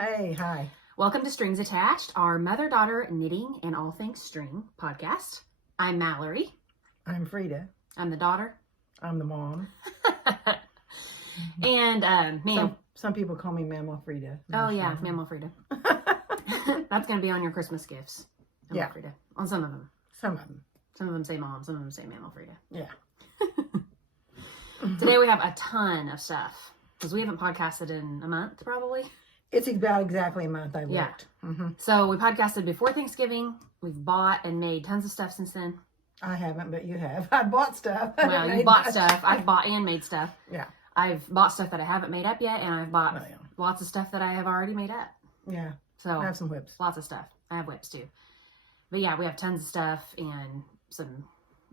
Hey, hi. Welcome to Strings Attached, our mother-daughter knitting and all things string podcast. I'm Mallory. I'm Freda. I'm the daughter. I'm the mom. And, man. Some people call me Mama Freda. Oh, yeah, Mama Freda. That's going to be on your Christmas gifts. Mama Freda. On some of them. Some of them. Some of them say mom, some of them say Mama Freda. Yeah. Today we have a ton of stuff. Because we haven't podcasted in a month, probably. It's about exactly a month I worked. Yeah. So we podcasted before Thanksgiving. We've bought and made tons of stuff since then. I haven't, but you have. I bought stuff. Well, you bought stuff. I've bought and made stuff. Yeah. I've bought stuff that I haven't made up yet, and I've bought lots of stuff that I have already made up. Yeah. So I have some whips. Lots of stuff. I have whips too. But yeah, we have tons of stuff and some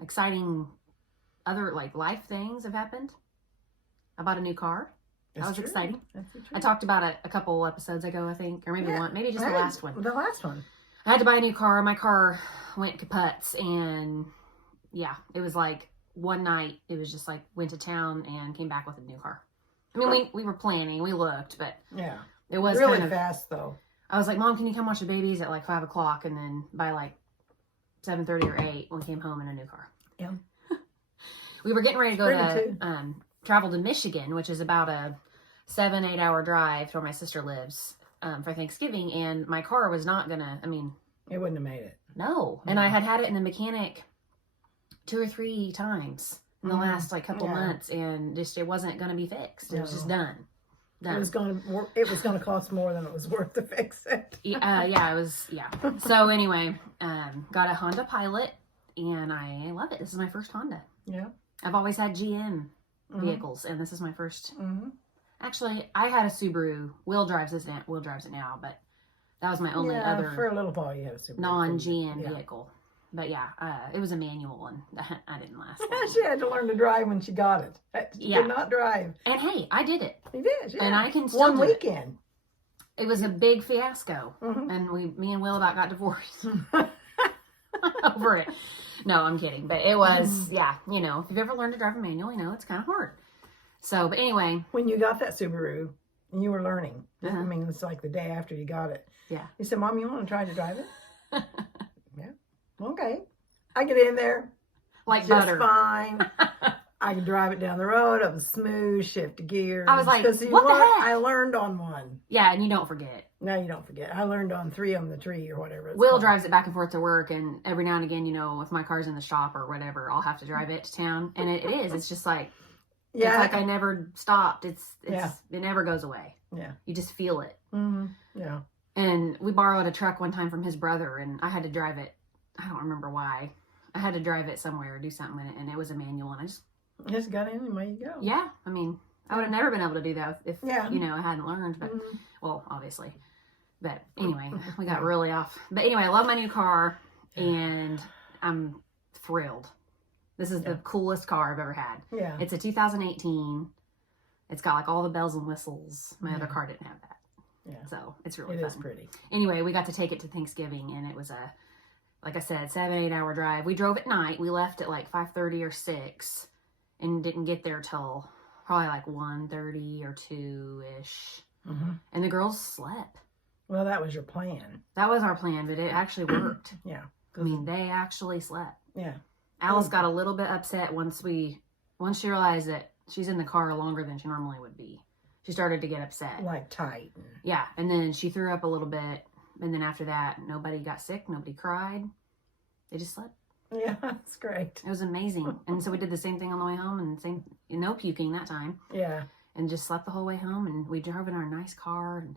exciting other life things have happened. I bought a new car. That was exciting. I talked about it a couple episodes ago, I think, or maybe one, maybe just the last one. The last one. I had to buy a new car. My car went kaputs, and yeah, it was like one night. It was just like went to town and came back with a new car. I mean, we were planning, we looked, but yeah, it was really kind of fast though. I was like, Mom, can you come watch the babies at like 5 o'clock? And then by like 7:30 or 8, we came home in a new car. Yeah. We were getting ready to go to travel to Michigan, which is about a 7-8 hour drive where my sister lives for Thanksgiving, and my car was not gonna, it wouldn't have made it. No. And I had it in the mechanic 2 or 3 times in the last couple months, and just it wasn't gonna be fixed. It was just done. It was gonna cost more than it was worth to fix it. It was. So anyway, got a Honda Pilot, and I love it. This is my first Honda. Yeah. I've always had GM vehicles, and this is my first. Actually, I had a Subaru. Will drives it now, but that was my only other for a little while you had a Subaru non-GM vehicle. But yeah, it was a manual, and I didn't last long. She had to learn to drive when she got it. She could not drive. And hey, I did it. You did, yeah. And I can still one do weekend. It was a big fiasco, and me and Will about got divorced over it. No, I'm kidding. But it was, if you've ever learned to drive a manual, you know it's kind of hard. So, but anyway. When you got that Subaru and you were learning, it's like the day after you got it. Yeah. You said, Mom, you want to try to drive it? Yeah. Okay. I get in there. Like just butter. Fine. I could drive it down the road. It was smooth, shift gears. I was like, what the heck? I learned on one. Yeah, and you don't forget. No, you don't forget. I learned on 3 on the tree or whatever. Will drives it back and forth to work, and every now and again, if my car's in the shop or whatever, I'll have to drive it to town. And it is. It's just like, it's like I never stopped. It never goes away. Yeah. You just feel it. Yeah. And we borrowed a truck one time from his brother, and I had to drive it. I don't remember why. I had to drive it somewhere or do something in it, and it was a manual, and I just got in and away you go. Yeah. I would have never been able to do that if I hadn't learned, but, well, obviously. But anyway, we got really off. But anyway, I love my new car, and I'm thrilled. This is the coolest car I've ever had. Yeah. It's a 2018. It's got all the bells and whistles. My other car didn't have that. Yeah. So it's really fun. It is pretty. Anyway, we got to take it to Thanksgiving, and it was like I said, 7-8 hour drive. We drove at night. We left at 5:30 or 6 and didn't get there till probably 1:30 or 2-ish. And the girls slept. Well, that was your plan. That was our plan, but it actually worked. Yeah. They actually slept. Yeah. Alice got a little bit upset once she realized that she's in the car longer than she normally would be. She started to get upset. Tight. Yeah. And then she threw up a little bit. And then after that, nobody got sick. Nobody cried. They just slept. Yeah, that's great. It was amazing. And so we did the same thing on the way home, and no puking that time. Yeah. And just slept the whole way home, and we drove in our nice car, and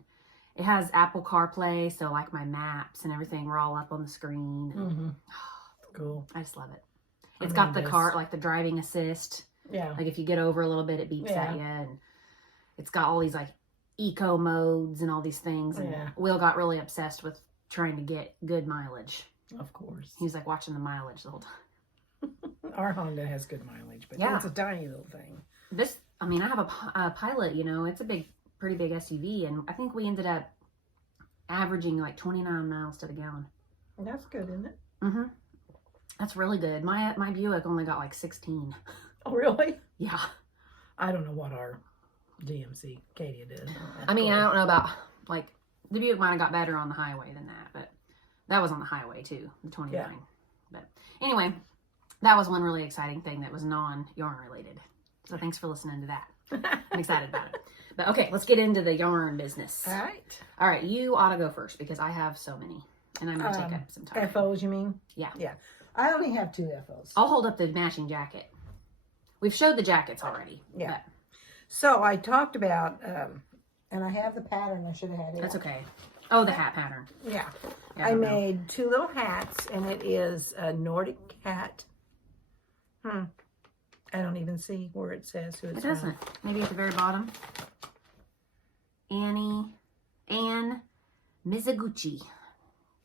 it has Apple CarPlay, so my maps and everything were all up on the screen. Cool. I just love it. It's got the car, the driving assist. Yeah. If you get over a little bit, it beeps at you, and it's got all these eco modes and all these things. And Will got really obsessed with trying to get good mileage. Of course. He's watching the mileage the whole time. Our Honda has good mileage, but it's a tiny little thing. I have a Pilot, it's a pretty big SUV, and I think we ended up averaging 29 miles to the gallon. That's good, isn't it? That's really good. My Buick only got 16. Oh, really? Yeah. I don't know what our GMC Cadia did. I don't know about the Buick might have got better on the highway than that, but that was on the highway too, the 29. Yeah. But anyway, that was one really exciting thing that was non-yarn related. So thanks for listening to that. I'm excited about it. But okay, let's get into the yarn business. All right, you ought to go first because I have so many. And I'm going to take up some time. FOs, you mean? Yeah. Yeah. I only have 2 FOs. I'll hold up the matching jacket. We've showed the jackets already. Yeah. But. So I talked about, and I have the pattern. I should have had it. That's okay. Oh, the hat pattern. Yeah. I made 2 little hats, and it is a Nordic Hat. I don't even see where it says who it's It doesn't. Maybe at the very bottom. Anne Mizoguchi.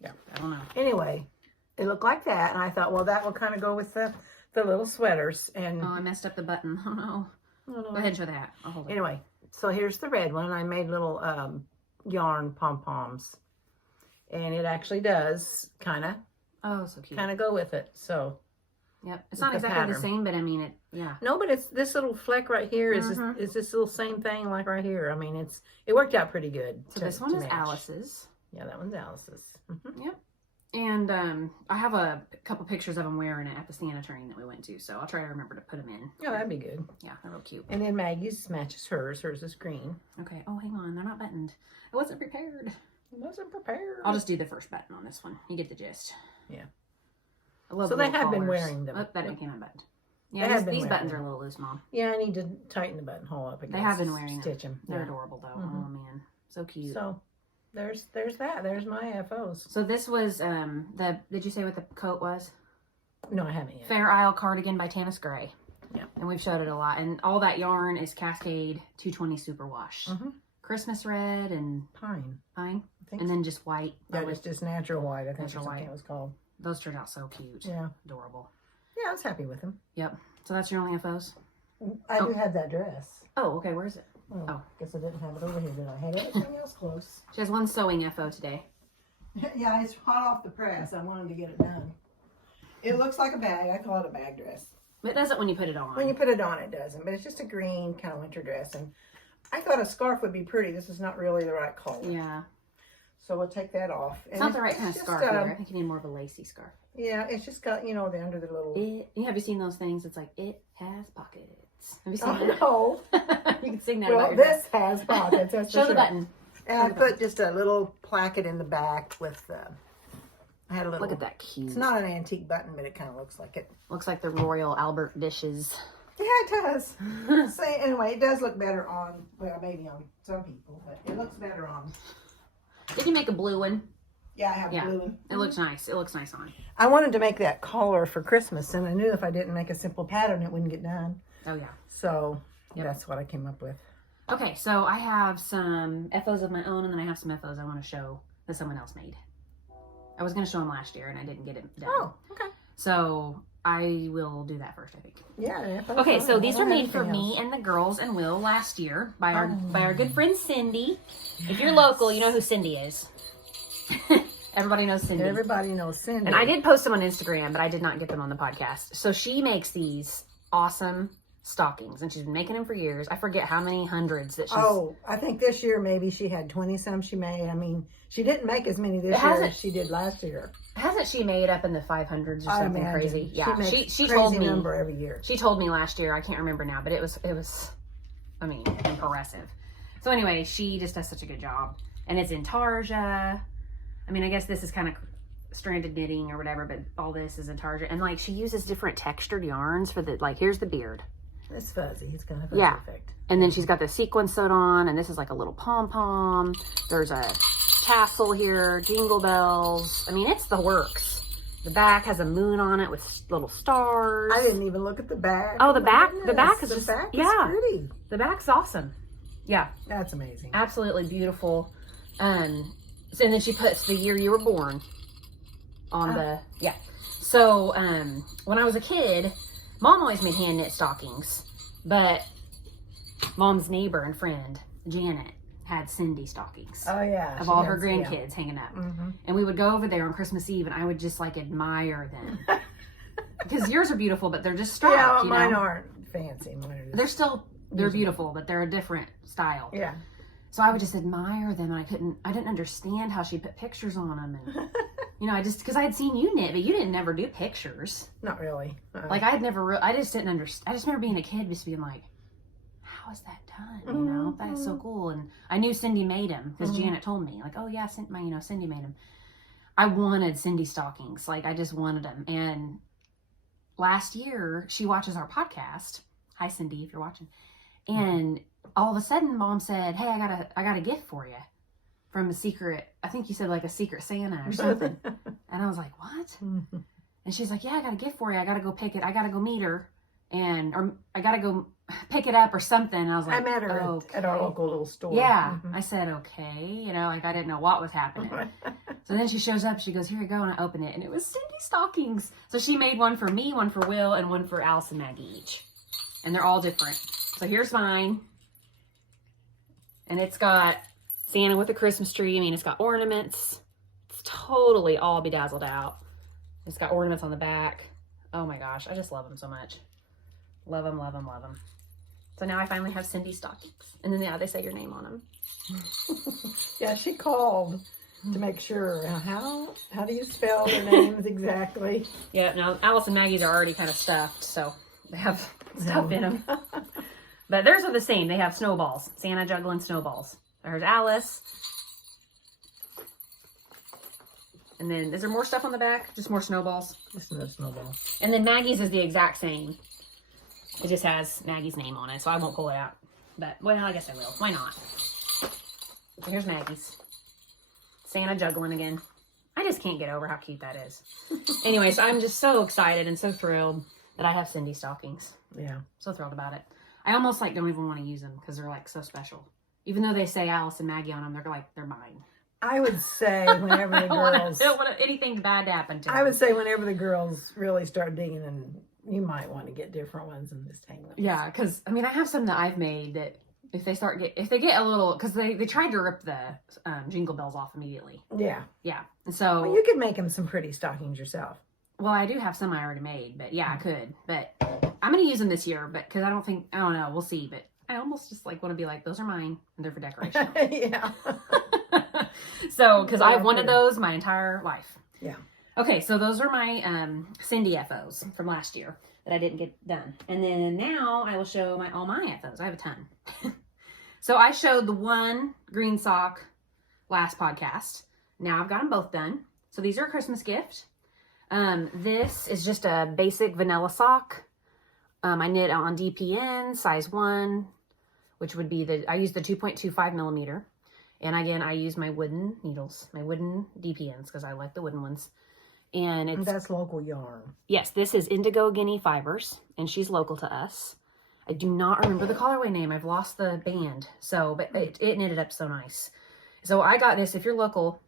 Yeah. I don't know. Anyway, it looked like that, and I thought, well, that will kind of go with the little sweaters. And oh, I messed up the button. Oh, no. Go ahead and show the hat. I'll hold it. Anyway, so here's the red one. I made little yarn pom-poms. And it actually does kind of so cute. Kind of go with it. So, yep. It's not exactly the same, but I mean, yeah. No, but it's this little fleck right here is this little same thing like right here. I mean, it worked out pretty good. So this one is Alice's. Yeah, that one's Alice's. Yep. And I have a couple pictures of them wearing it at the Santa train that we went to, so I'll try to remember to put them in. Oh, that'd be good. Yeah, they're real cute. And then Maggie's matches hers. Hers is green. Okay. Oh, hang on. They're not buttoned. I wasn't prepared. I'll just do the first button on this one. You get the gist. Yeah. I love so they have been wearing them. Oh, that came unbuttoned. Yeah, these buttons are a little loose, Mom. Yeah, I need to tighten the buttonhole up again. They have been wearing stitch them. They're adorable, though. Oh, man. So cute. So, there's that. There's my FOs. So this was, did you say what the coat was? No, I haven't yet. Fair Isle Cardigan by Tanis Gray. Yeah. And we've showed it a lot. And all that yarn is Cascade 220 Superwash. Christmas red and pine. And then just white. Yeah, just natural white. I think natural white. It was called. Those turned out so cute. Yeah. Adorable. Yeah, I was happy with them. Yep. So that's your only FOs? I do have that dress. Oh, okay. Where is it? Oh. Guess I didn't have it over here, did I? Had everything else close. She has one sewing FO today. Yeah, it's hot off the press. I wanted to get it done. It looks like a bag. I call it a bag dress. But it doesn't when you put it on. When you put it on, it doesn't. But it's just a green kind of winter dress. And I thought a scarf would be pretty. This is not really the right color. Yeah. So we'll take that off. It's not the right kind of scarf either. I think you need more of a lacy scarf. Yeah, it's just got, the under the little... Have you seen those things? It's like, it has pockets. Have you seen that? No. You can sing that about your dress. Has pockets. That's Show the button. And I put just a little placket in the back with... I had a little... Look at that cute. It's not an antique button, but it kind of looks like it. Looks like the Royal Albert dishes. Yeah, it does. So anyway, it does look better on, well, maybe on some people, but it looks better on. Did you make a blue one? Yeah, I have a blue one. It looks nice. It looks nice on. I wanted to make that collar for Christmas, and I knew if I didn't make a simple pattern, it wouldn't get done. Oh, yeah. So that's what I came up with. Okay, so I have some FOs of my own, and then I have some FOs I want to show that someone else made. I was going to show them last year, and I didn't get it done. Oh, okay. So I will do that first, I think. Yeah. Okay, so these were made for me and the girls and Will last year by our good friend Cindy. Yes. If you're local, you know who Cindy is. Everybody knows Cindy. Everybody knows Cindy. And I did post them on Instagram, but I did not get them on the podcast. So she makes these awesome stockings, and she's been making them for years. I forget how many hundreds that she's... Oh, I think this year maybe she had 20-some she made. I mean, she didn't make as many this year as she did last year. Hasn't she made up in the 500s or something crazy? Yeah, she told me. Crazy number every year. She told me last year. I can't remember now, but it was. I mean, impressive. So anyway, she just does such a good job, and it's in Tarja. I mean, I guess this is kind of stranded knitting or whatever, but all this is in Tarja, and like she uses different textured yarns for the here's the beard. It's fuzzy. It's got a fuzzy effect. And then she's got the sequin sewed on, and this is like a little pom-pom. There's a tassel here, jingle bells. I mean, it's the works. The back has a moon on it with little stars. I didn't even look at the back. Oh, the back is pretty. The back's awesome. Yeah. That's amazing. Absolutely beautiful. So and then she puts the year you were born on So, when I was a kid, Mom always made hand knit stockings, but Mom's neighbor and friend, Janet, had Cindy stockings. Oh, yeah. Of all her grandkids hanging up. Mm-hmm. And we would go over there on Christmas Eve, and I would just like admire them. Because yours are beautiful, but they're just stock. Yeah, mine aren't fancy. They're beautiful, but they're a different style. Yeah. So I would just admire them, and I didn't understand how she put pictures on them. And, you know, because I had seen you knit, but you didn't never do pictures. Not really. Like I just didn't understand. I just remember being a kid just being like, how is that done? You know, that is so cool. And I knew Cindy made them because Janet told me, like, oh yeah, Cindy made them. I wanted Cindy stockings. Like I just wanted them. And last year she watches our podcast. Hi Cindy, if you're watching. And all of a sudden Mom said, hey, I got a gift for you from a secret, I think you said like a secret Santa or something. And I was like, what? And she's like, yeah, I got a gift for you. I got to go pick it. I got to go meet her. Or I got to go pick it up or something. And I was like, I met her at our local little store. Yeah. I said, okay. You know, like I didn't know what was happening. So then she shows up, she goes, here you go. And I open it and it was Cindy stockings. So she made one for me, one for Will, and one for Alice and Maggie each. And they're all different. So here's mine. And it's got Santa with a Christmas tree. I mean, it's got ornaments. It's totally all bedazzled out. It's got ornaments on the back. Oh my gosh, I just love them so much. Love them, love them, love them. So now I finally have Cindy stockings. And then, yeah, they say your name on them. Yeah, she called to make sure. How do you spell their names exactly? Yeah, now Alice and Maggie's are already kind of stuffed, so they have stuff in them. But theirs are the same. They have snowballs. Santa juggling snowballs. There's Alice. And then, is there more stuff on the back? Just more snowballs? Just no snowballs. And then Maggie's is the exact same. It just has Maggie's name on it, so I won't pull it out. But, well, I guess I will. Why not? So here's Maggie's. Santa juggling again. I just can't get over how cute that is. Anyways, I'm just so excited and so thrilled that I have Cindy stockings. Yeah. So thrilled about it. I almost like don't even want to use them because they're like so special. Even though they say Alice and Maggie on them, they're like, they're mine. I would say whenever the girls... I don't want anything bad to happen to them. I would say whenever the girls really start digging, and you might want to get different ones and just hang them. Yeah, because, I mean, I have some that I've made that if they get a little... Because they tried to rip the jingle bells off immediately. Yeah. Yeah. And so... Well, you could make them some pretty stockings yourself. Well, I do have some I already made, but yeah, I could. But I'm going to use them this year, but because I don't know, we'll see. But I almost just like want to be like, those are mine, and they're for decoration. Yeah. So, because I've wanted those my entire life. Yeah. Okay, so those are my Cindy FOs from last year that I didn't get done. And then now I will show all my FOs. I have a ton. So I showed the one green sock last podcast. Now I've got them both done. So these are a Christmas gift. This is just a basic vanilla sock. I knit on DPN size 1, which would be I use the 2.25 millimeter. And again, I use my wooden needles, my wooden DPNs, because I like the wooden ones. And that's local yarn. Yes, this is Indigo Guinea Fibers, and she's local to us. I do not remember the colorway name. I've lost the band. So, but it knitted up so nice. So I got this, if you're local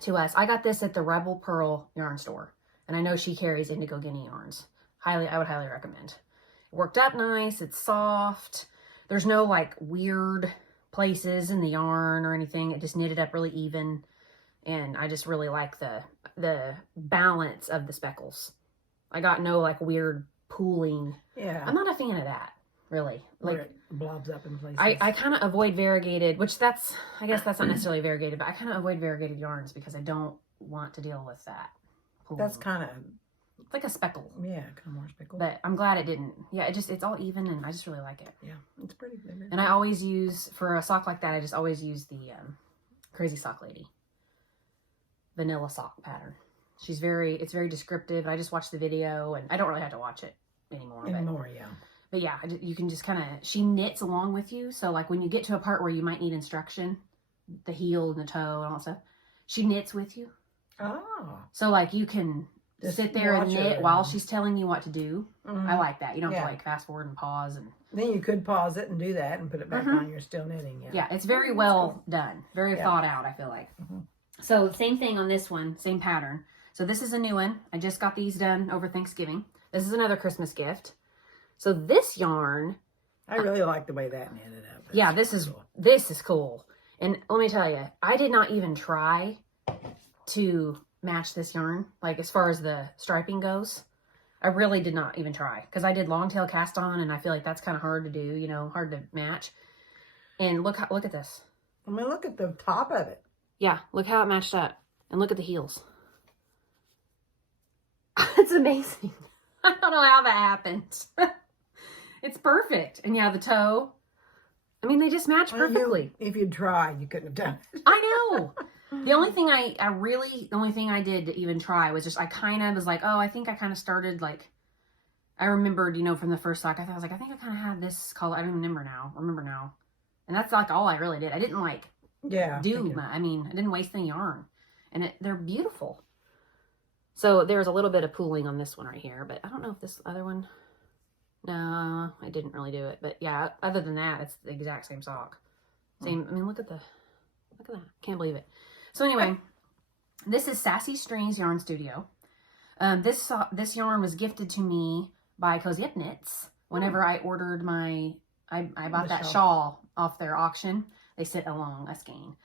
to us, I got this at the Rebel Pearl yarn store. And I know she carries Indigo Guinea yarns. I would highly recommend. It worked up nice. It's soft. There's no like weird places in the yarn or anything. It just knitted up really even. And I just really like the balance of the speckles. I got no like weird pooling. Yeah. I'm not a fan of that, really. Like where it blobs up in places. I kind of avoid variegated, which I guess that's not necessarily variegated, but I kind of avoid variegated yarns because I don't want to deal with that. That's kind of... It's like a speckle. Yeah, kind of more speckle. But I'm glad it didn't. Yeah, it's all even and I just really like it. Yeah, it's pretty. And I always use, for a sock like that, I just always use the Crazy Sock Lady vanilla sock pattern. It's very descriptive. I just watched the video and I don't really have to watch it anymore. Yeah. But yeah, you can just kind of, she knits along with you. So like when you get to a part where you might need instruction, the heel and the toe and all that stuff, she knits with you. Oh. So like you can just sit there and knit while she's telling you what to do. Mm-hmm. I like that. You don't have to like fast forward and pause. And then you could pause it and do that and put it back on. You're still knitting. Yeah, it's very well done. Very thought out, I feel like. Mm-hmm. So same thing on this one, same pattern. So this is a new one. I just got these done over Thanksgiving. This is another Christmas gift. So this yarn, I really like the way that knitted up. Yeah, this is cool. And let me tell you, I did not even try to match this yarn, like as far as the striping goes. I really did not even try because I did long tail cast on and I feel like that's kind of hard to do, hard to match. And look at this. I mean, look at the top of it. Yeah, look how it matched up. And look at the heels. It's amazing. I don't know how that happened. It's perfect. And yeah, the toe. I mean, they just match perfectly. If you tried, you couldn't have done it. I know. The only thing the only thing I did to even try was just, I kind of was like, oh, I think I kind of started like, I remembered, you know, from the first sock, I think I kind of had this color. I don't remember now. And that's like all I really did. I didn't like I didn't waste any yarn. And they're beautiful. So there's a little bit of pooling on this one right here, but I don't know if this other one, no, I didn't really do it. But yeah, other than that, it's the exact same sock. Same, I mean, look at that. Can't believe it. So anyway, this is Sassy Strings Yarn Studio. This yarn was gifted to me by Cozy Up Knits whenever I ordered I bought that shawl off their auction. They sit along a skein.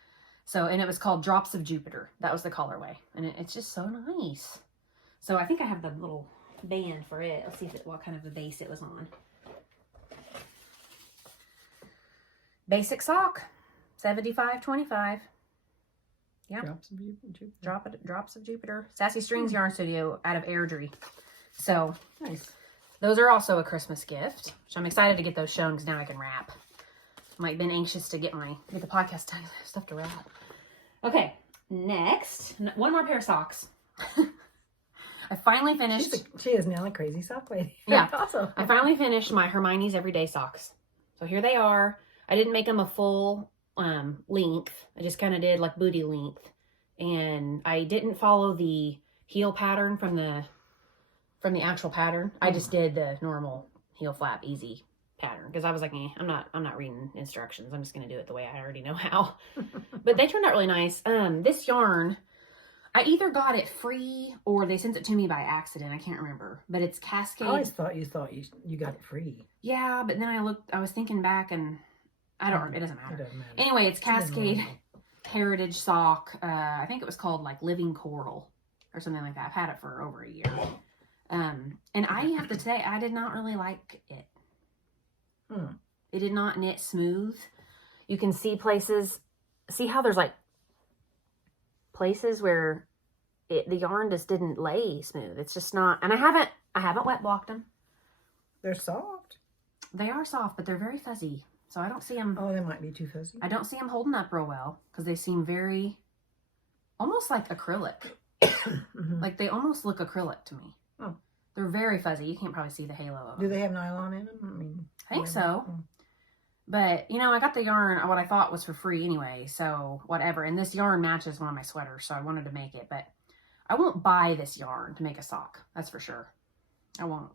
So, and it was called Drops of Jupiter. That was the colorway. And it's just so nice. So I think I have the little band for it. Let's see what kind of a base it was on. Basic sock, 75.25. Yeah. Drops of Jupiter. Drops of Jupiter. Sassy Strings Yarn Studio out of Airdrie. So nice. Those are also a Christmas gift, which I'm excited to get those shown because now I can wrap. I've been anxious to get the podcast done. Stuff to wrap. Okay, next, one more pair of socks. I finally finished. She is now a crazy sock lady. Yeah. Awesome. I finally finished my Hermione's Everyday Socks. So here they are. I didn't make them a full length. I just kind of did like booty length. And I didn't follow the heel pattern from the actual pattern. I just did the normal heel flap easy pattern because I was like, I'm not reading instructions. I'm just going to do it the way I already know how. But they turned out really nice. This yarn, I either got it free or they sent it to me by accident. I can't remember, but it's Cascade. I always thought you got it free. Yeah, but then I was thinking back and it doesn't matter. Anyway, it's Cascade Heritage Sock. I think it was called like Living Coral or something like that. I've had it for over a year. And I have to say, I did not really like it. It did not knit smooth. You can see how there's like places where the yarn just didn't lay smooth. It's just not, and I haven't wet blocked them. They're soft. They are soft, but they're very fuzzy. So I don't see them. Oh, they might be too fuzzy. I don't see them holding up real well because they seem very, almost like acrylic. Like they almost look acrylic to me. Oh. They're very fuzzy. You can't probably see the halo of them. Do they have nylon in them? I think so. But, you know, I got the yarn, what I thought was for free anyway, so whatever. And this yarn matches one of my sweaters, so I wanted to make it. But I won't buy this yarn to make a sock. That's for sure. I won't.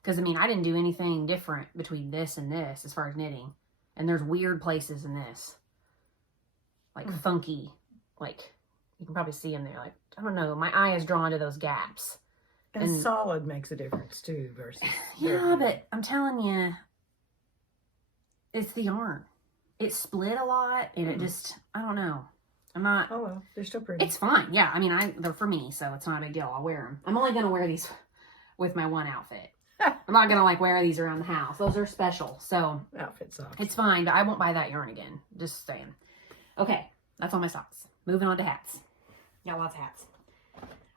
Because, I mean, I didn't do anything different between this and this as far as knitting. And there's weird places in this. Like funky. Like, you can probably see them there. Like, I don't know. My eye is drawn to those gaps. And solid makes a difference too versus. Yeah, but I'm telling you, it's the yarn. It split a lot, and it just, I don't know. I'm not. Oh well, they're still pretty. It's fine. Yeah, I mean, they're for me, so it's not a big deal. I'll wear them. I'm only gonna wear these with my one outfit. I'm not gonna like wear these around the house. Those are special, so outfit socks. It's fine, but I won't buy that yarn again. Just saying. Okay, that's all my socks. Moving on to hats. Got lots of hats.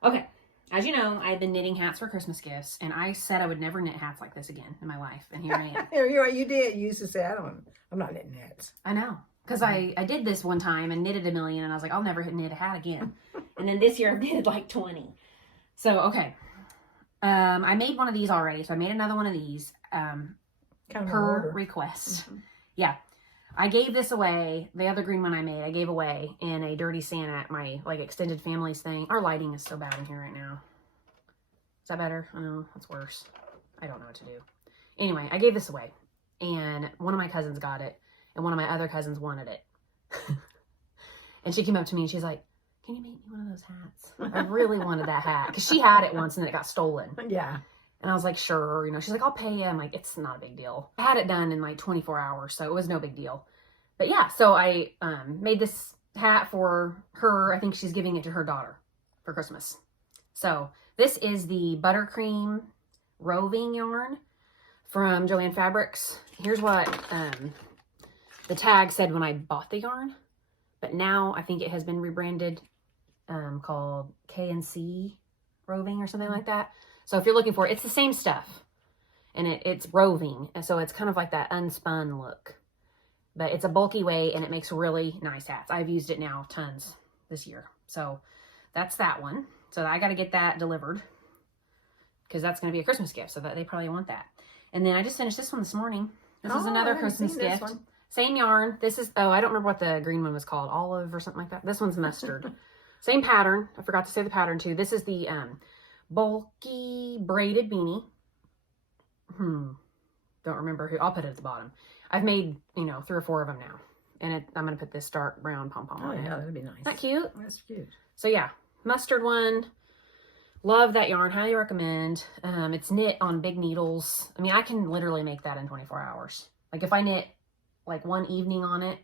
Okay. As you know, I've been knitting hats for Christmas gifts, and I said I would never knit hats like this again in my life, and here I am. You did. You used to say, I'm not knitting hats. I know, because I did this one time and knitted a million, and I was like, I'll never knit a hat again. And then this year I've knitted like 20. So, okay. I made one of these already, so I made another one of these per request. Yeah. I gave this away, the other green one I made, I gave away in a Dirty Santa at my, like, extended families thing. Our lighting is so bad in here right now. Is that better? Oh, no, that's worse. I don't know what to do. Anyway, I gave this away, and one of my cousins got it, and one of my other cousins wanted it. And she came up to me, and she's like, can you make me one of those hats? I really wanted that hat, because she had it once, and then it got stolen. Yeah. And I was like, sure, you know, she's like, I'll pay you. I'm like, it's not a big deal. I had it done in like 24 hours, so it was no big deal. But yeah, so I made this hat for her. I think she's giving it to her daughter for Christmas. So this is the Buttercream Roving yarn from Joann Fabrics. Here's what the tag said when I bought the yarn. but now I think it has been rebranded, called K&C Roving or something like that. So if you're looking for it, it's the same stuff, and it's Roving. And so it's kind of like that unspun look, but it's a bulky weight and it makes really nice hats. I've used it now tons this year. So that's that one. So I got to get that delivered because that's going to be a Christmas gift. So that they probably want that. And then I just finished this one this morning. This is another Christmas gift. Same yarn. This is, I don't remember what the green one was called. Olive or something like that. This one's mustard. Same pattern. I forgot to say the pattern too. This is the bulky braided beanie. Don't remember who. I'll put it at the bottom. I've made, 3 or 4 of them now. And I'm going to put this dark brown pom-pom on it. Yeah, that'd be nice. Isn't that cute? That's cute. So yeah, mustard one. Love that yarn. Highly recommend. It's knit on big needles. I mean, I can literally make that in 24 hours. Like if I knit like one evening on it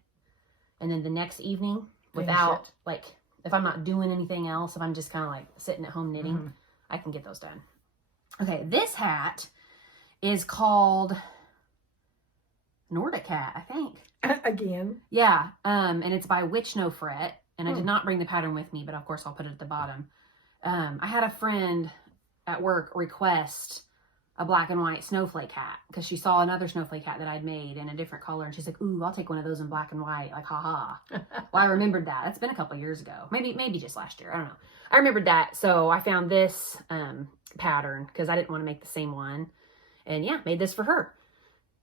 and then the next evening without like, if I'm not doing anything else, if I'm just kind of like sitting at home knitting, I can get those done. Okay. This hat is called Nordic Hat, I think. Again. Yeah. And it's by Witchnofret. And I did not bring the pattern with me, but of course I'll put it at the bottom. I had a friend at work request a black and white snowflake hat because she saw another snowflake hat that I'd made in a different color. And she's like, ooh, I'll take one of those in black and white. Like, haha. Well, I remembered that. That's been a couple years ago. Maybe just last year. I don't know. I remembered that. So I found this pattern because I didn't want to make the same one. And yeah, made this for her.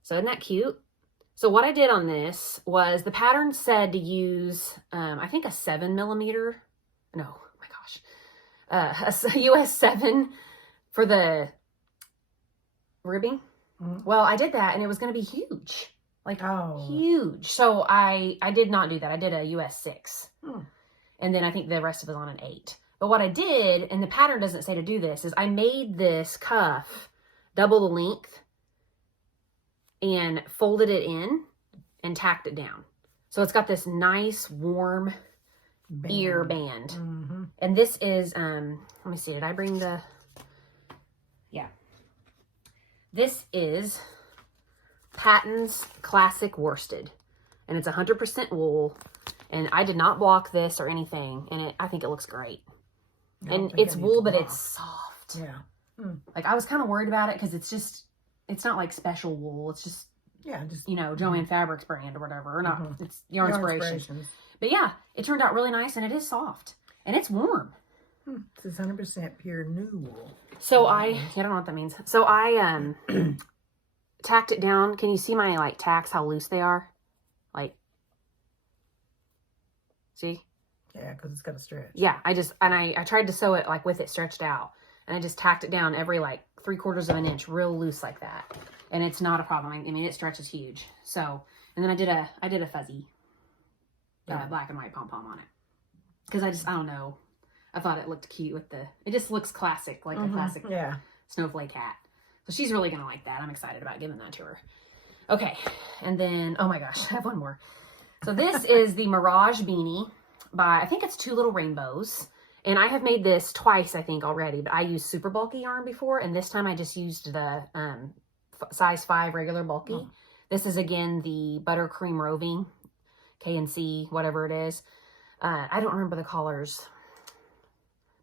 So isn't that cute? So what I did on this was the pattern said to use, I think a 7mm. No, oh my gosh. A US 7 for the ribbing. Well, I did that and it was going to be huge. Like, huge. So I did not do that. I did a US 6. And then I think the rest of it was on an 8. But what I did, and the pattern doesn't say to do this, is I made this cuff double the length and folded it in and tacked it down. So it's got this nice warm ear band. And this is, let me see, did I bring the, yeah. This is Patons Classic Worsted. And it's 100% wool. And I did not block this or anything. And I think it looks great. And it's wool, but it's soft. Yeah. Like I was kind of worried about it because it's not like special wool. It's just, Joanne Fabrics brand or whatever. Or not, it's Yarn Inspirations. But yeah, it turned out really nice and it is soft. And it's warm. It's 100% pure new wool. So I don't know what that means. So I tacked it down. Can you see my like tacks, how loose they are? Like, see? Yeah, because it's got to stretch. Yeah, I tried to sew it like with it stretched out. And I just tacked it down every like 3/4 of an inch real loose like that. And it's not a problem. I mean, it stretches huge. So, and then I did a fuzzy black and white pom-pom on it. Because I don't know. I thought it looked cute with it just looks classic, like a classic snowflake hat. So she's really going to like that. I'm excited about giving that to her. Okay. And then, oh my gosh, I have one more. So this is the Mirage Beanie by, I think it's Two Little Rainbows. And I have made this twice, I think, already. But I used super bulky yarn before. And this time I just used the size 5 regular bulky. This is, again, the Buttercream Roving. K&C, whatever it is. I don't remember the colors.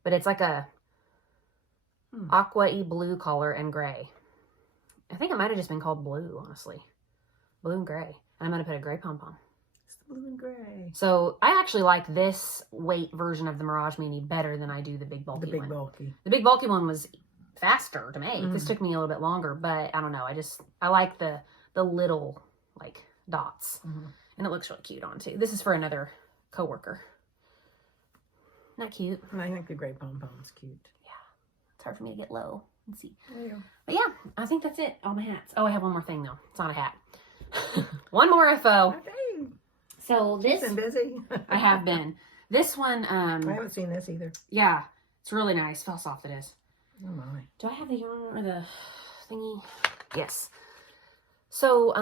But it's like a aqua-y blue color and gray. I think it might have just been called blue, honestly. Blue and gray. And I'm going to put a gray pom-pom. It's the blue and gray. So I actually like this weight version of the Mirage Beanie better than I do the big bulky one. The big bulky. The big bulky one was faster to make. This took me a little bit longer, but I don't know. I like the little like dots. And it looks really cute on too. This is for another coworker. Not cute. I think the gray pom-pom's cute. Yeah. It's hard for me to get low and see. Yeah. But yeah, I think that's it. All my hats. Oh, I have one more thing though. It's not a hat. One more FO. Okay. So this. You've been busy. I have been. This one. I haven't seen this either. Yeah. It's really nice. Feel how soft it is. Oh my. Do I have the yarn or the thingy? Yes. So,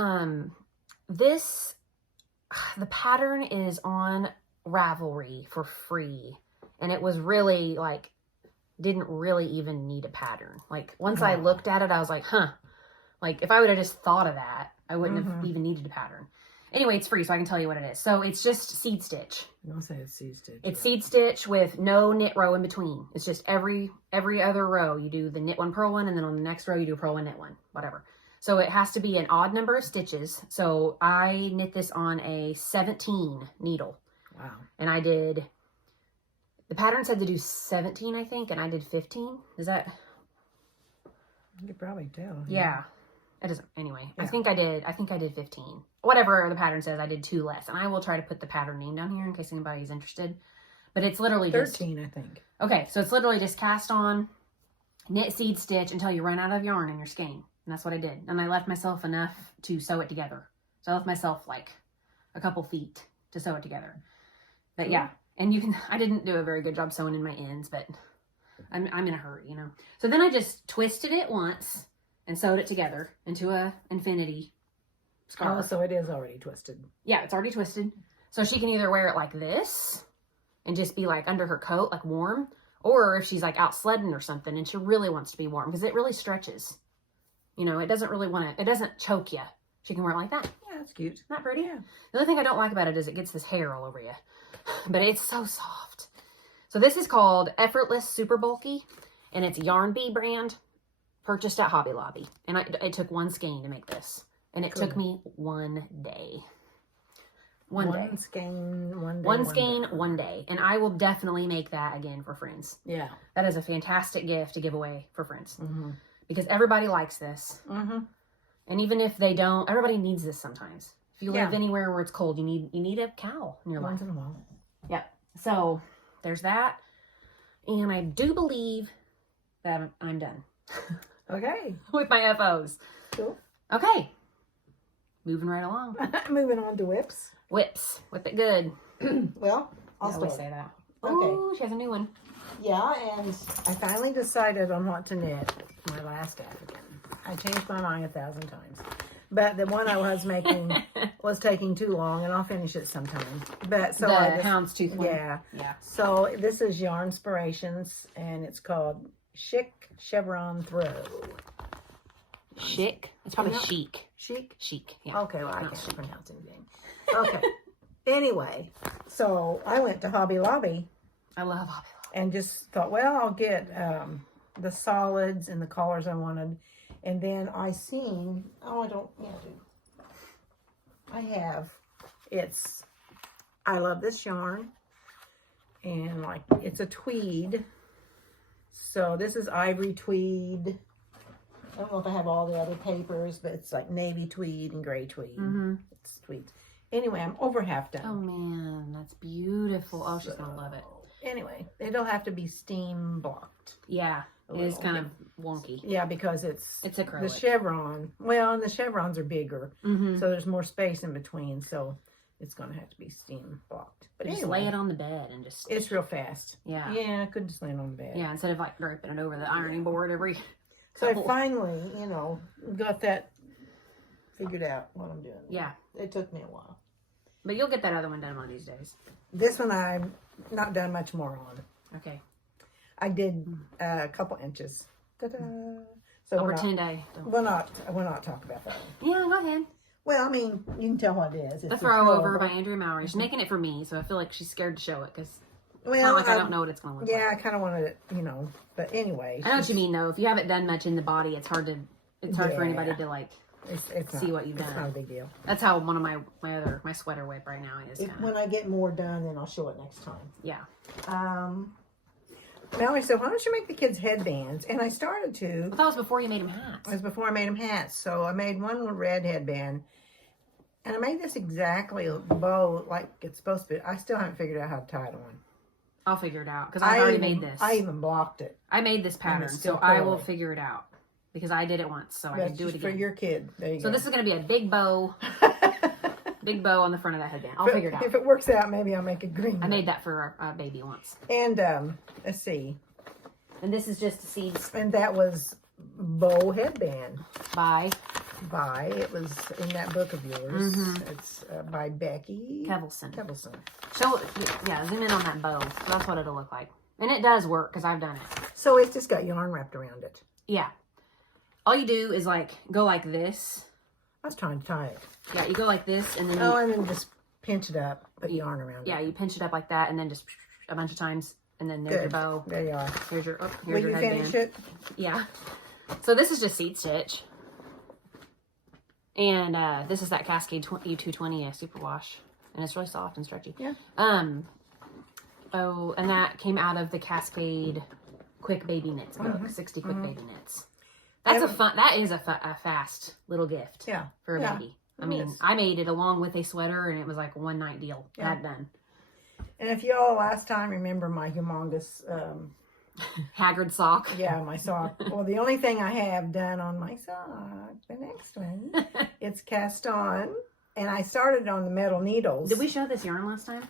the pattern is on Ravelry for free. And it was really like, didn't really even need a pattern. Like once I looked at it, I was like, huh, like if I would have just thought of that, I wouldn't have even needed a pattern. Anyway, it's free, so I can tell you what it is. So it's just seed stitch. Don't say it's seed stitch. It's seed stitch with no knit row in between. It's just every other row. You do the knit one, purl one, and then on the next row you do purl one, knit one, whatever. So it has to be an odd number of stitches. So I knit this on a 17 needle. Wow. And I did, the pattern said to do 17, I think, and I did 15. Is that? You could probably tell. Yeah. It doesn't, anyway. Yeah. I think I did 15. Whatever the pattern says, I did 2 less. And I will try to put the pattern name down here in case anybody's interested. But it's literally 13, I think. Okay, so it's literally just cast on, knit, seed stitch until you run out of yarn in your skein. And that's what I did. And I left myself enough to sew it together. So I left myself like a couple feet to sew it together. But yeah, and you can, I didn't do a very good job sewing in my ends, but I'm in a hurry, you know. So then I just twisted it once and sewed it together into a infinity scarf. Oh, so it is already twisted. Yeah, it's already twisted. So she can either wear it like this and just be like under her coat, like warm, or if she's like out sledding or something and she really wants to be warm, because it really stretches. You know, it doesn't really want to, it doesn't choke you. She can wear it like that. Yeah, that's cute. Not pretty? Yeah. The only thing I don't like about it is it gets this hair all over you. But it's so soft. So this is called Effortless Super Bulky, and it's Yarn Bee brand, purchased at Hobby Lobby. And it took 1 skein to make this. And it took me 1 day. One skein, one day. And I will definitely make that again for friends. Yeah. That is a fantastic gift to give away for friends. Because everybody likes this. And even if they don't, everybody needs this sometimes. If you live anywhere where it's cold, you need a cowl in your life. Once in a while. Yeah. So there's that. And I do believe that I'm done. Okay. With my FOs. Cool. Okay. Moving right along. Moving on to whips. Whips. Whip it good. Well, I'll always say that. Okay. Ooh, she has a new one. Yeah, and I finally decided on what to knit my last African. I changed my mind 1,000 times. But the one I was making was taking too long, and I'll finish it sometime. But so the I just, houndstooth one. Yeah. Yeah. So this is Yarn Inspirations, and it's called Chic Chevron Throw. Chic? It's probably chic. Chic? Chic, yeah. Okay, well, I can't pronounce anything. Okay. Anyway, so I went to Hobby Lobby. I love Hobby Lobby. And just thought, well, I'll get the solids and the colors I wanted. And then I seen, I love this yarn. And like, it's a tweed. So this is ivory tweed. I don't know if I have all the other papers, but it's like navy tweed and gray tweed. It's tweeds. Anyway, I'm over half done. Oh man, that's beautiful. Oh, she's gonna love it. Anyway, it'll have to be steam blocked. Yeah, it is kind of wonky. Yeah, because it's acrylic. The chevron. Well, and the chevrons are bigger, so there's more space in between. So it's gonna have to be steam blocked. But just anyway, lay it on the bed and just. It's real fast. Yeah. Yeah, I could just lay it on the bed. Yeah, instead of like draping it over the ironing board every. So I finally, got that figured out what I'm doing. Yeah. It took me a while. But you'll get that other one done one of these days. This one I'm not done much more on. Okay. I did a couple inches. Ta-da! So I'll pretend I don't. We'll not talk about that one. Yeah, go ahead. Well, I mean, you can tell what it is. It's The Throw Over by Andrea Mallory. She's making it for me, so I feel like she's scared to show it because it's not like I don't know what it's going to look like. Yeah, I kind of wanted it, but anyway. I know what you mean, though. If you haven't done much in the body, it's hard for anybody to, like, it's see what you've done. It's not a big deal. That's how one of my sweater whip right now is. When I get more done, then I'll show it next time. Yeah. Mallory said, why don't you make the kids headbands? And I started to. I thought it was before you made them hats. It was before I made them hats. So I made one little red headband. And I made this exactly a bow like it's supposed to be. I still haven't figured out how to tie it on. I'll figure it out because I've already made this. I even blocked it. I made this pattern, so I will figure it out because I did it once, so I can do it again. For your kid. There you go. So this is going to be a big bow. Big bow on the front of that headband. I'll figure it out. If it works out, maybe I'll make a green. I made that for a baby once. And let's see. And this is just a seeds. And that was bow headband. It was in that book of yours. It's by Becky Kevelson. So zoom in on that bow. That's what it'll look like. And it does work because I've done it. So it's just got yarn wrapped around it. Yeah. All you do is like go like this. I was trying to tie it. Yeah, you go like this, and then and then just pinch it up, put yarn around it. Yeah, you pinch it up like that, and then just a bunch of times, and then there's your bow. There you are. Here's your, Will you finish it? Yeah. So this is just seed stitch. And this is that Cascade U220 Superwash. And it's really soft and stretchy. Yeah. Oh, and that came out of the Cascade Quick Baby Knits book. 60 Quick Baby Knits. That is a fast little gift. Yeah. For a baby. I mean, I made it along with a sweater, and it was like a one-night deal. Yeah. That done. And if y'all last time remember my humongous... Haggard sock. Yeah, my sock. Well, the only thing I have done on my sock, the next one, it's cast on. And I started on the metal needles. Did we show this yarn last time?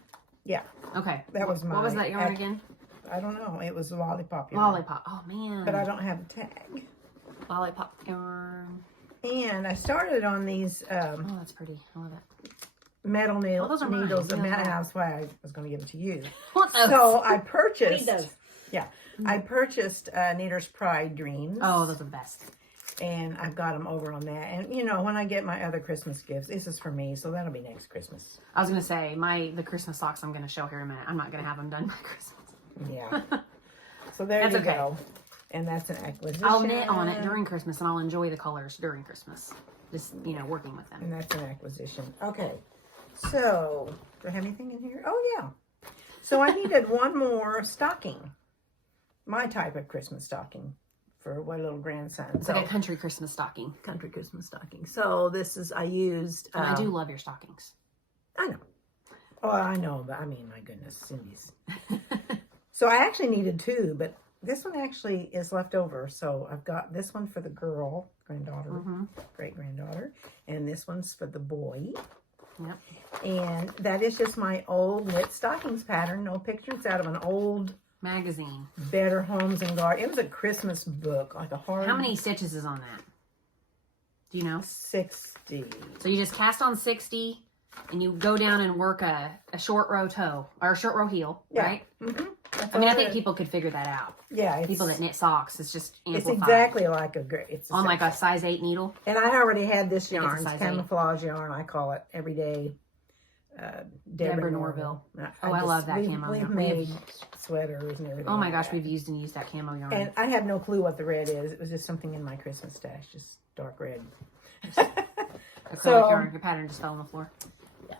Yeah. Okay. That was What was that yarn again? I don't know. It was a lollipop yarn. Lollipop. Oh, man. But I don't have a tag. Lollipop yarn. And I started on these... oh, that's pretty. I love it. Metal needles. Those are needles. And that's why I was going to give it to you. What those? So I purchased... Read those. Yeah. I purchased Knitter's Pride Dreams. Oh, those are the best. And I've got them over on that. And, you know, when I get my other Christmas gifts, this is for me, so that'll be next Christmas. I was going to say, the Christmas socks I'm going to show here in a minute. I'm not going to have them done by Christmas. Yeah. So there you go. And that's an acquisition. I'll knit on it during Christmas, and I'll enjoy the colors during Christmas. Just, you know, working with them. And that's an acquisition. Okay. So, do I have anything in here? Oh, yeah. So I needed one more stocking. My type of Christmas stocking for my little grandson. It's like a country Christmas stocking. Country Christmas stocking. So this is, I used... And I do love your stockings. I know. Oh, I know, but I mean, my goodness, Cindy's. So I actually needed two, but this one actually is left over. So I've got this one for the girl, granddaughter, great-granddaughter, and this one's for the boy. Yep. And that is just my old knit stockings pattern. No picture. It's out of an old... magazine. Better Homes and Garden. It was a Christmas book, like a hard... How many stitches is on that? Do you know? 60. So you just cast on 60, and you go down and work a short row toe, or a short row heel, right? Mm-hmm. I mean, I think people could figure that out. Yeah. People that knit socks, it's just amplified. It's exactly like it's on like a size 8 needle. And I already had this yarn. It's size camouflage yarn, I call it, everyday. Deborah Norville. I love that camo We've yarn. made sweaters and everything. Oh my gosh, we've used that camo yarn. And I have no clue what the red is. It was just something in my Christmas stash, just dark red. Acrylic yarn, your pattern just fell on the floor. Yeah.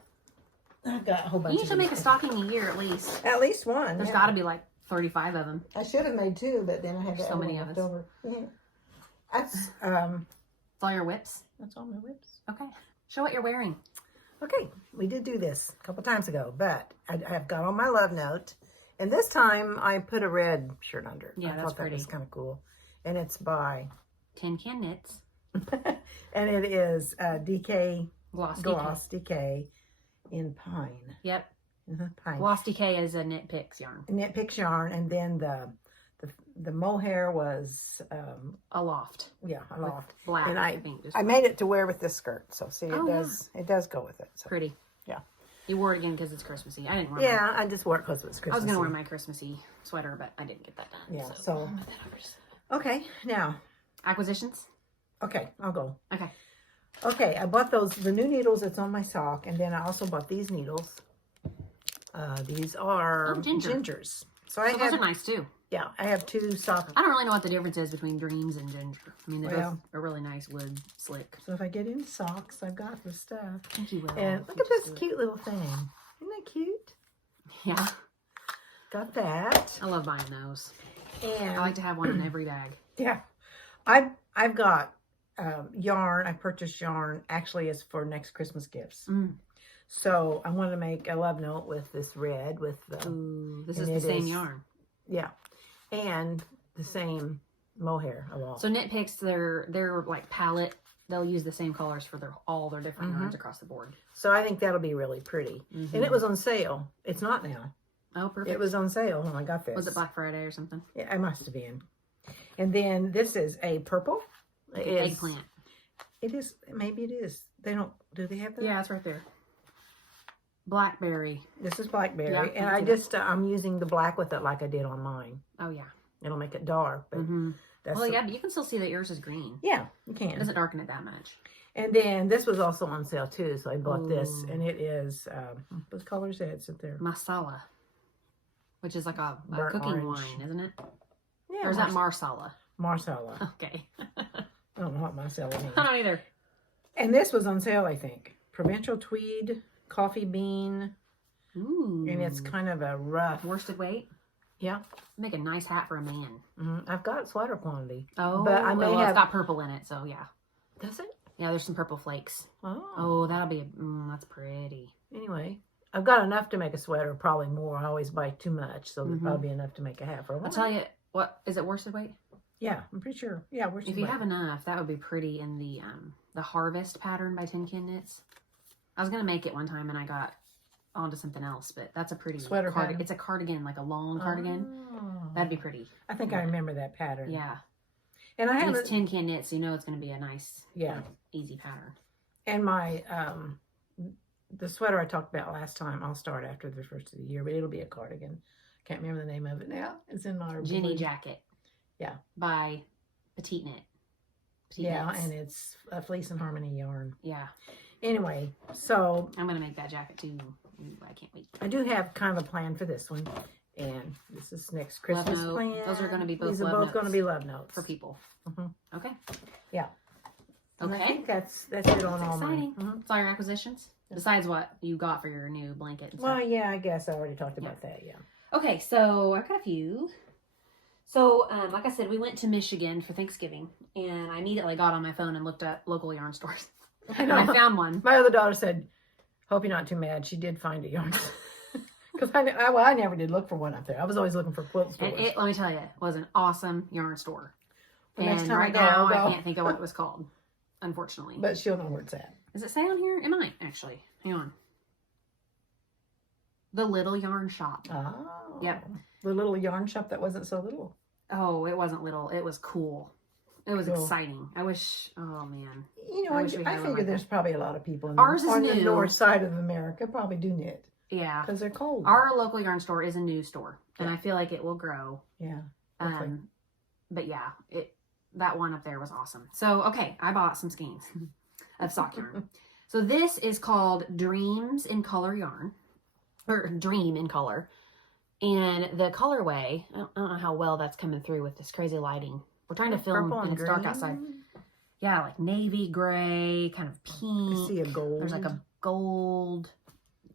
I've got a whole bunch You usually make a stocking a year at least. At least one. There's got to be like 35 of them. I should have made two, but then I had so many of us. Over. Yeah. That's It's all your whips? That's all my whips. Okay. Show what you're wearing. Okay, we did do this a couple times ago, but I've got on my love note, and this time I put a red shirt under. Yeah, I that's thought pretty. That was kind of cool, and it's by Tin Can Knits, and it is DK Gloss DK in pine. Yep. Pine. Gloss DK is a Knit Picks yarn. Knit Picks yarn, and then the mohair was a loft. Yeah, a loft. Black. And I made it to wear with this skirt. So see, it does go with it. So. Pretty. Yeah. You wore it again because it's Christmassy. I didn't wear Yeah, I just wore it because it was Christmassy. I was going to wear my Christmassy sweater, but I didn't get that done. Yeah, so okay, now. Acquisitions? Okay, I'll go. Okay. Okay, I bought the new needles that's on my sock, and then I also bought these needles. These are gingers. So those are nice too. Yeah, I have two socks. I don't really know what the difference is between Dreams and Ginger. I mean, they're both a really nice wood slick. So if I get into socks, I've got the stuff. Thank you, Will. And look at this cute little thing. Isn't that cute? Yeah. Got that. I love buying those. And I like to have one in every bag. Yeah. I've got yarn. I purchased yarn. Actually, it's for next Christmas gifts. So I want to make a love note with this red. This is the same yarn. Yeah. And the same mohair along. So Knit Picks, they're like palette. They'll use the same colors for all their different yarns across the board. So I think that'll be really pretty. And it was on sale. It's not now. Oh, perfect. It was on sale when I got this. Was it Black Friday or something? Yeah, it must have been. And then this is a purple. Eggplant. It is. Maybe it is. Do they have that? Yeah, it's right there. Blackberry. This is blackberry. Yeah, and I'm using the black with it like I did on mine. Oh, yeah. It'll make it dark. But but you can still see that yours is green. Yeah, you can. It doesn't darken it that much. And then this was also on sale too, so I bought this, and it is those colors that sit there. Masala, which is like a cooking orange wine, isn't it? Yeah, or is that marsala? Marsala. Okay. I don't know what marsala means. I don't either. And this was on sale, I think. Provincial tweed, coffee bean. Ooh. And it's kind of a rough. Worsted weight. Yeah. Make a nice hat for a man. I've got sweater quantity. Oh, but I may have. It's got purple in it, so yeah. Does it? Yeah, there's some purple flakes. Oh, that'll be that's pretty. Anyway, I've got enough to make a sweater, probably more. I always buy too much, so there'll probably be enough to make a hat for a woman. I'll tell you, what is it, worsted weight? Yeah, I'm pretty sure. Yeah, worsted If you have enough, that would be pretty in the Harvest pattern by Tin Can Knits. I was gonna make it one time and I got onto something else, but that's a pretty sweater pattern. It's a cardigan, like a long cardigan. That'd be pretty. I think I remember that pattern. Yeah. And I have it's Tin Can Knits, so you know it's going to be a nice, easy pattern. And my the sweater I talked about last time, I'll start after the first of the year, but it'll be a cardigan. Can't remember the name of it now. It's in my Jenny Jacket. Yeah. By Petite Knit. Knits. And it's a fleece and harmony yarn. Yeah. Anyway, so I'm gonna make that jacket too. I can't wait. I do have kind of a plan for this one, and this is next Christmas plan. Those are going to be both. These are both going to be love notes for people. Okay. Yeah. Okay. And I think that's it on all exciting. It's all your acquisitions besides what you got for your new blanket. And well, yeah, I guess I already talked about that. Yeah. Okay, so I got a few. So, like I said, we went to Michigan for Thanksgiving, and I immediately got on my phone and looked at local yarn stores. And I found one. My other daughter said, "Hope you're not too mad." She did find a yarn because I never did look for one up there. I was always looking for quilt stores. And let me tell you, it was an awesome yarn store. And right now, I can't think of what it was called, unfortunately. But she'll know where it's at. Does it say on here? It might actually. Hang on. The Little Yarn Shop. Oh. Yep. The little yarn shop that wasn't so little. Oh, it wasn't little. It was cool. It was exciting. I wish. Oh man. You know, I figure there's probably a lot of people in Ours is on new. the north side of America probably do knit. Yeah. Because they're cold. Our local yarn store is a new store, and I feel like it will grow. Yeah. But yeah, that one up there was awesome. So okay, I bought some skeins of sock yarn. So this is called Dreams in Color yarn, or Dream in Color, and the colorway. I don't know how well that's coming through with this crazy lighting. We're trying to film and it's dark outside. Yeah, like navy gray, kind of pink. I see a gold. There's like a gold.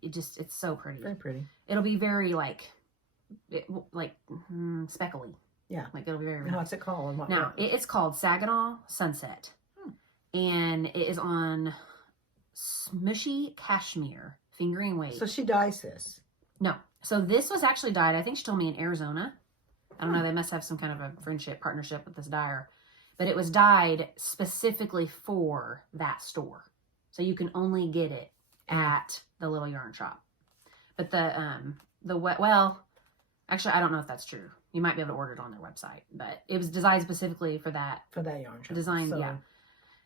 It's so pretty. Very pretty. It'll be very speckly. Yeah. Like it'll be very. And what's it called? Now it's called Saginaw Sunset, and it is on smushy cashmere fingering weight. So she dyes this. No, so this was actually dyed. I think she told me in Arizona. I don't know. They must have some kind of a partnership with this dyer, but it was dyed specifically for that store, so you can only get it at the little yarn shop. But actually, I don't know if that's true. You might be able to order it on their website, but it was designed specifically for that yarn shop. Yeah.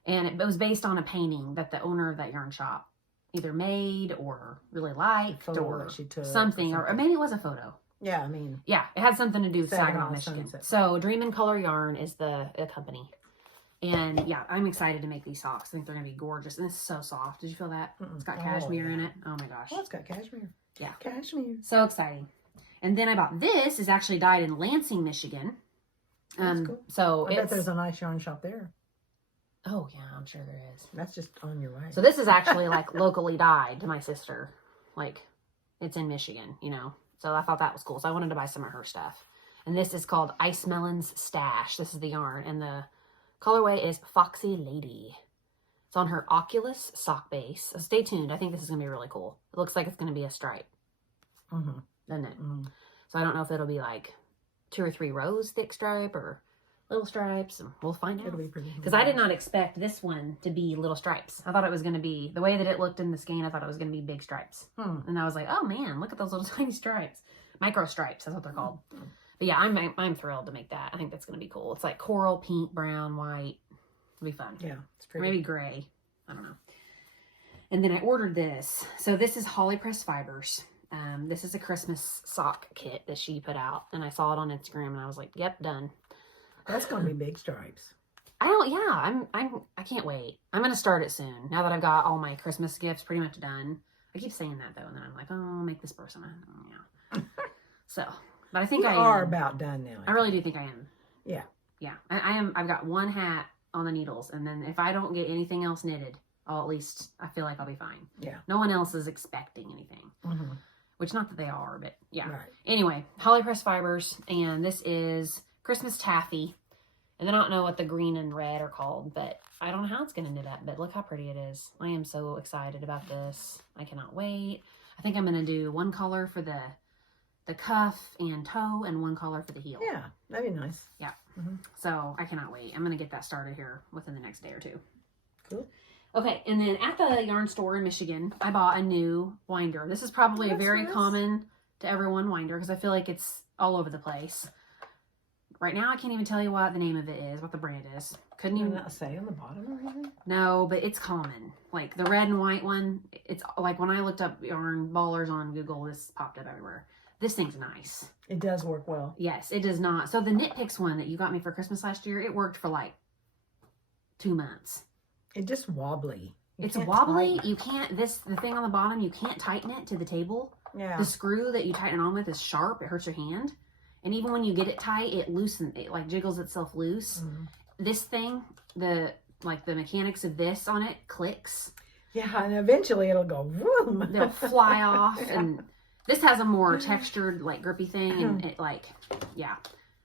And it was based on a painting that the owner of that yarn shop either made or really liked or she took something, or maybe it was a photo. Yeah, I mean. Yeah, it had something to do with Saginaw, Michigan. Sunset. So Dream in Color Yarn is the company. And yeah, I'm excited to make these socks. I think they're going to be gorgeous. And it's so soft. Did you feel that? It's got cashmere in it. Oh my gosh. Oh, it's got cashmere. Yeah. Cashmere. So exciting. And then I bought this. Is actually dyed in Lansing, Michigan. That's cool. So I bet there's a nice yarn shop there. Oh yeah, I'm sure there is. That's just on your right. So this is actually like locally dyed to my sister. Like it's in Michigan, you know. So I thought that was cool. So I wanted to buy some of her stuff. And this is called Ice Melons Stash. This is the yarn. And the colorway is Foxy Lady. It's on her Oculus sock base. So stay tuned. I think this is going to be really cool. It looks like it's going to be a stripe. Doesn't it? So I don't know if it'll be like 2 or 3 rows thick stripe or little stripes. We'll find out. It'll be pretty. Because I did not expect this one to be little stripes. I thought it was going to be, the way that it looked in the skein, I thought it was going to be big stripes. And I was like, oh man, look at those little tiny stripes. Micro stripes, that's what they're called. But yeah, I'm thrilled to make that. I think that's going to be cool. It's like coral, pink, brown, white. It'll be fun. Yeah, it's pretty. Or maybe gray. I don't know. And then I ordered this. So this is Holly Press Fibers. This is a Christmas sock kit that she put out. And I saw it on Instagram and I was like, yep, done. That's going to be big stripes. I can't wait. I'm going to start it soon. Now that I've got all my Christmas gifts pretty much done. I keep saying that though. And then I'm like, oh, I'll make this person. Yeah. So, but I think you I are am. about done now. I really do think I am. Yeah. Yeah. I am. I've got one hat on the needles. And then if I don't get anything else knitted, I'll at least, I feel like I'll be fine. Yeah. No one else is expecting anything. Which not that they are, but yeah. Right. Anyway, Holly Press Fibers. And this is Christmas Taffy. And then I don't know what the green and red are called, but I don't know how it's going to knit up, but look how pretty it is. I am so excited about this. I cannot wait. I think I'm going to do one color for the cuff and toe and one color for the heel. Yeah, that'd be nice. Yeah. So I cannot wait. I'm going to get that started here within the next day or two. Cool. Okay, and then at the yarn store in Michigan, I bought a new winder. This is probably a very common to everyone winder because I feel like it's all over the place. Right now, I can't even tell you what the name of it is, what the brand is. Couldn't even not say on the bottom or anything. No, but it's common. Like the red and white one, it's like when I looked up yarn ballers on Google, this popped up everywhere. This thing's nice. It does work well. Yes, it does not. So the Knit Picks one that you got me for Christmas last year, it worked for like 2 months. It's just wobbly. It's wobbly. You can't. The thing on the bottom, you can't tighten it to the table. Yeah. The screw that you tighten it on with is sharp. It hurts your hand. And even when you get it tight, it loosens, it like jiggles itself loose. This thing, the mechanics of this on it clicks. Yeah, and eventually it'll go vroom. They'll fly off. And this has a more textured, like grippy thing. And it like, yeah.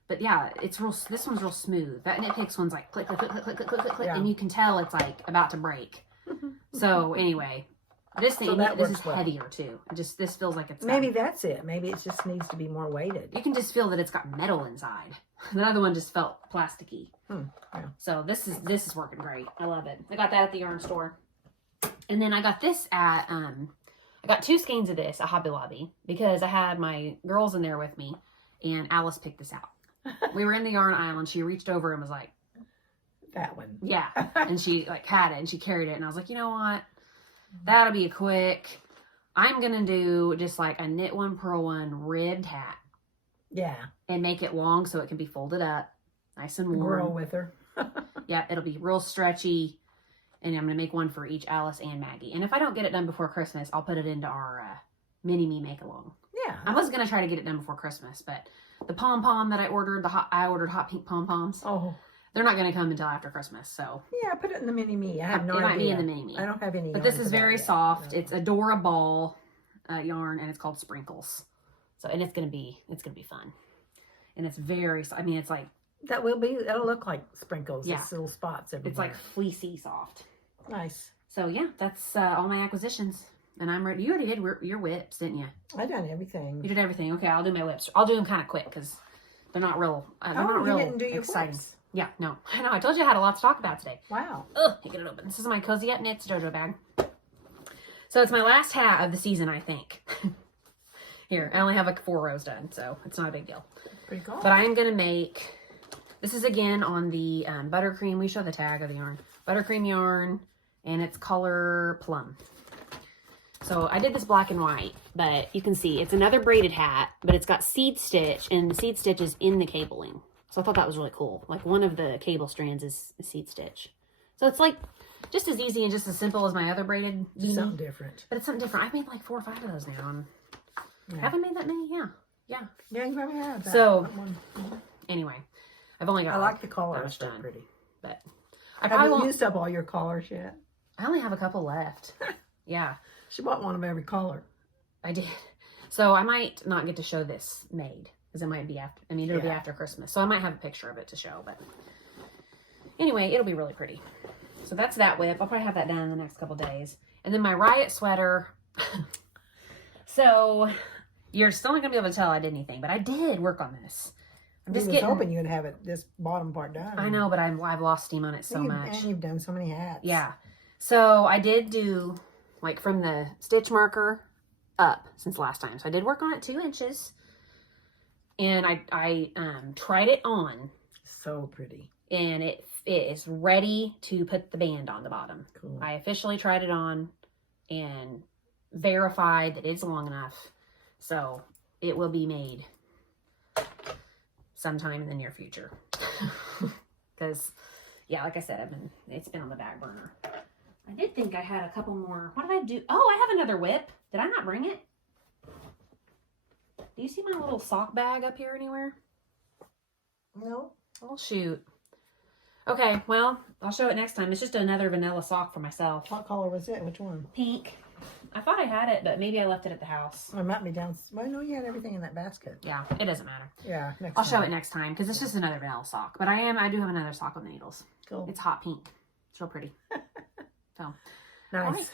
But yeah, it's real, this one's real smooth. That Knit Picks one's like click, click, click, click, click, click, click, click. Yeah. And you can tell it's like about to break. So anyway. This thing, this is heavier too. This feels like it's maybe that's it. Maybe it just needs to be more weighted. You can just feel that it's got metal inside. The other one just felt plasticky. Yeah. So this is working great. I love it. I got that at the yarn store, and then I got this at I got 2 skeins of this at Hobby Lobby because I had my girls in there with me, and Alice picked this out. We were in the yarn aisle, and she reached over and was like, "That one." Yeah, and she like had it and she carried it, and I was like, you know what? That'll be a quick. I'm going to do just like a knit one, purl one, ribbed hat. Yeah. And make it long so it can be folded up. Nice and warm. Grow with her. Yeah, it'll be real stretchy. And I'm going to make one for each Alice and Maggie. And if I don't get it done before Christmas, I'll put it into our mini-me make-along. Yeah. I was going to try to get it done before Christmas, but the pom-pom that I ordered, I ordered hot pink pom-poms. Oh. They're not going to come until after Christmas, so. Yeah, put it in the mini-me. I have no idea. It might be in the mini-me. I don't have any. But this is very soft. No. It's Adora Ball yarn, and it's called Sprinkles. So, and it's going to be fun. And it's very, I mean, it's like. That'll look like sprinkles. Yeah. Little spots everywhere. It's like fleecy soft. Nice. So, yeah, that's all my acquisitions. And I'm ready. You already did your whips, didn't you? I done everything. You did everything. Okay, I'll do my whips. I'll do them kind of quick because they're not real. You didn't do your exciting. whips. Yeah, no. I know. I told you I had a lot to talk about today. Wow. Ugh, I get it open. This is my Cozy Up Knits JoJo bag. So it's my last hat of the season, I think. Here, I only have like 4 rows done, so it's not a big deal. Pretty cool. But I'm going to make, this is again on the Buttercream. We show the tag of the yarn. Buttercream yarn, and it's color Plum. So I did this black and white, but you can see it's another braided hat, but it's got seed stitch, and the seed stitch is in the cabling. So I thought that was really cool. Like one of the cable strands is seed stitch. So it's like just as easy and just as simple as my other braided beanie. Something different. But it's something different. I've made like 4 or 5 of those now. Yeah. Have I made that many? Yeah. Yeah. Yeah, you probably have. So anyway, I've only got. I like the collars. They're pretty. But I haven't used up all your collars yet. I only have a couple left. Yeah. She bought one of every color. I did. So I might not get to show this made. Because it might be after, I mean, it'll be after Christmas. So I might have a picture of it to show. But anyway, it'll be really pretty. So that's that whip. I'll probably have that done in the next couple days. And then my Riot sweater. So you're still not going to be able to tell I did anything. But I did work on this. I'm just hoping you'd have this bottom part done. I know, but I've lost steam on it so much. And you've done so many hats. Yeah. So I did do, like, from the stitch marker up since last time. So I did work on it 2 inches. And I tried it on. So pretty. And it is ready to put the band on the bottom. Cool. I officially tried it on and verified that it's long enough. So it will be made sometime in the near future. Because, yeah, like I said, it's been on the back burner. I did think I had a couple more. What did I do? Oh, I have another whip. Did I not bring it? Do you see my little sock bag up here anywhere? No. Oh, shoot. Okay, well, I'll show it next time. It's just another vanilla sock for myself. What color was it? Which one? Pink. I thought I had it, but maybe I left it at the house. It might be down. Well, no, you had everything in that basket. Yeah, it doesn't matter. Yeah, I'll show it next time because it's just another vanilla sock. But I do have another sock on the needles. Cool. It's hot pink. It's real pretty. So, nice. Right.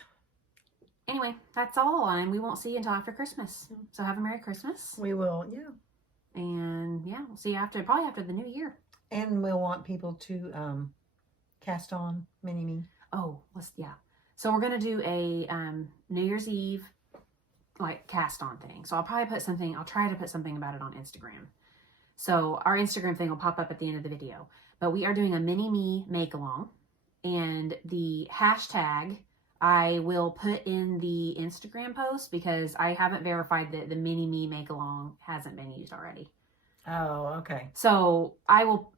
Anyway, that's all, and we won't see you until after Christmas. So have a Merry Christmas. We will, yeah. And yeah, we'll see you probably after the new year. And we'll want people to cast on Mini-Me. Oh, yeah. So we're gonna do a New Year's Eve like cast on thing. So I'll try to put something about it on Instagram. So our Instagram thing will pop up at the end of the video. But we are doing a Mini-Me make along, and the hashtag I will put in the Instagram post because I haven't verified that the Mini-Me make along hasn't been used already. Oh, okay. So I will,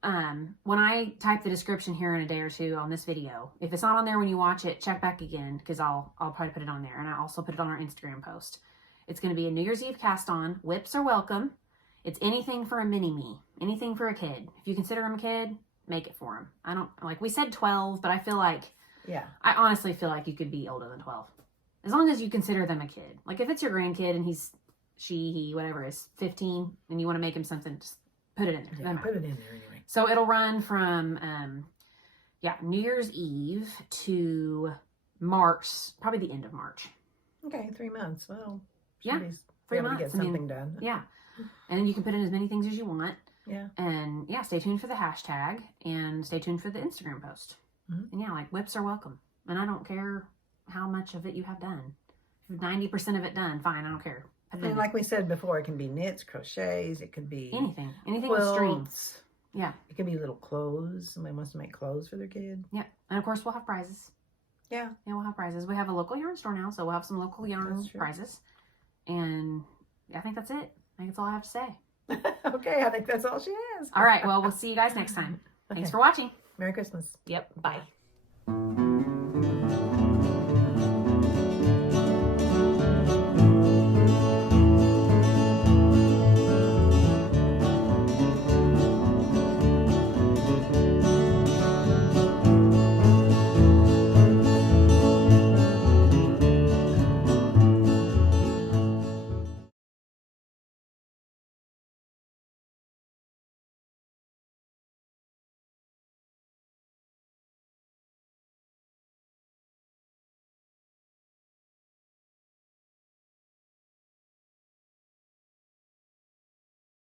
when I type the description here in a day or two on this video, if it's not on there when you watch it, check back again because I'll probably put it on there, and I also put it on our Instagram post. It's going to be a New Year's Eve cast on. Whips are welcome. It's anything for a Mini-Me, anything for a kid. If you consider him a kid, make it for him. I don't, like we said 12, but I feel like, yeah, I honestly feel like you could be older than 12. As long as you consider them a kid. Like if it's your grandkid and he, whatever, is 15, and you want to make him something, just put it in there. Yeah, put it in there anyway. So it'll run from, New Year's Eve to March, probably the end of March. Okay, 3 months. Well, yeah, 3 months. Get something done. Yeah. And then you can put in as many things as you want. Yeah. And yeah, stay tuned for the hashtag and stay tuned for the Instagram post. Mm-hmm. And yeah, like whips are welcome. And I don't care how much of it you have done. If 90% of it done, fine, I don't care. And like we said before, it can be knits, crochets, it could be anything with strings. Yeah. It could be little clothes. Somebody wants to make clothes for their kid. Yeah. And of course we'll have prizes. Yeah. Yeah, we'll have prizes. We have a local yarn store now, so we'll have some local yarn prizes. And I think that's it. I think that's all I have to say. Okay, I think that's all she has. All right, well, we'll see you guys next time. Thanks for watching. Merry Christmas. Yep, bye.